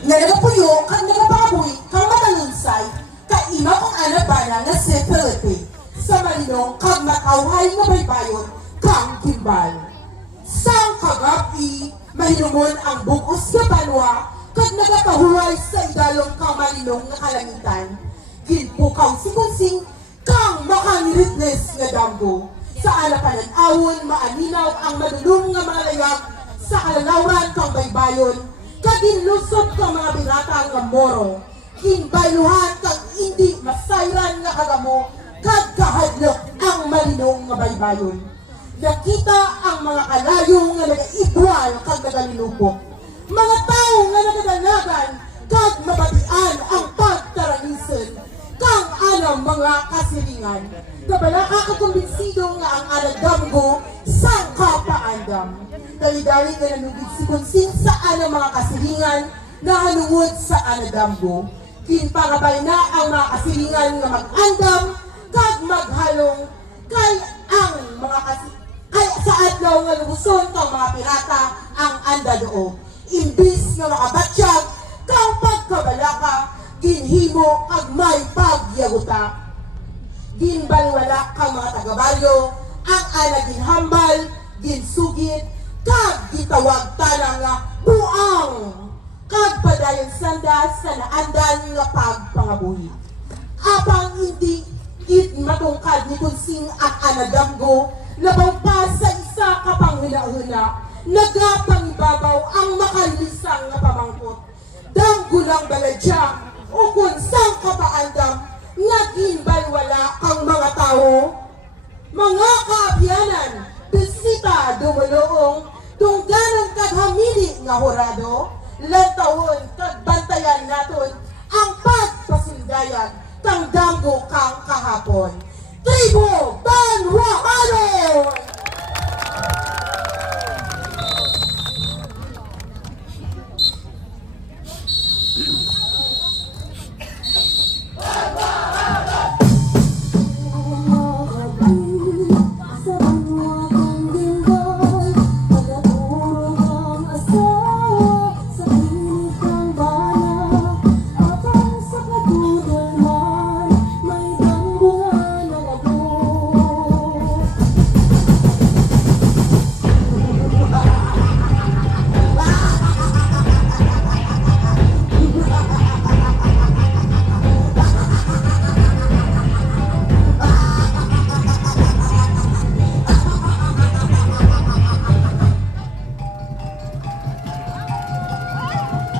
nga nagapuyo kang nagapabuhi kang matalunsay kaima kong anabana nga si Felipe sa malinong kang matawhay nga baybayon kang gimbal. Sang kagabi, mahinumon ang bugos nga banwa kag nagapahuway sa idalong kang malinong nga kalangitan. Ginpukaw si Kunsing kang makangiritnes nga damgo. Sa alapanan awon, maaninaw ang madulong nga mga layag sa kalalawran kang baybayon. Kaginlusot kang mga binata nga moro. Ginbayluhan kang hindi masayran nga kagamo. Kag kahadlok ang malinong nga baybayon. Nakita ang mga kalayo nga nagaibwal kag nagalinupok. Mga tao nga nagadanagan kag mabatian ang pagtarangisan kang anang mga kasilingan. Kabalaka kakumbinsido nga ang anadamgo sang kapaandam. Dali-dali nga nanugid si Kunsing sa anang mga kasilingan na hanungod sa anadamgo. Kinpangabay na ang mga kasilingan nga mag-andam kag maghalong kay ang mga kay sa adlaw nga lubuson kang mga pirata ang anda doo. Imbis nga makabatsyag kang pagkabalaka ginhimo kag may pagyaguta. Ginbaliwala kang mga taga-baryo ang ana ginhambal, ginsugit kag gitawag tanang nga buang kag padayon sanda sa naandan nga pagpangabuhi. Apang hindi gid matungkad ni Kunsing ang anadamgo, labaw pa sa isa ka panghuna-huna, nagapangibabaw ang makalisang nga pamangkot. Danggulang baladya o kung sang kapaandam, nga ginbalwala ang mga tao. Mga kaabyanan, bisita dumuluong, tungganang kaghamili nga horado, lantawon kag bantayan naton ang pagpasindayan kang damgo kang kahapon. Tribo Banwahano!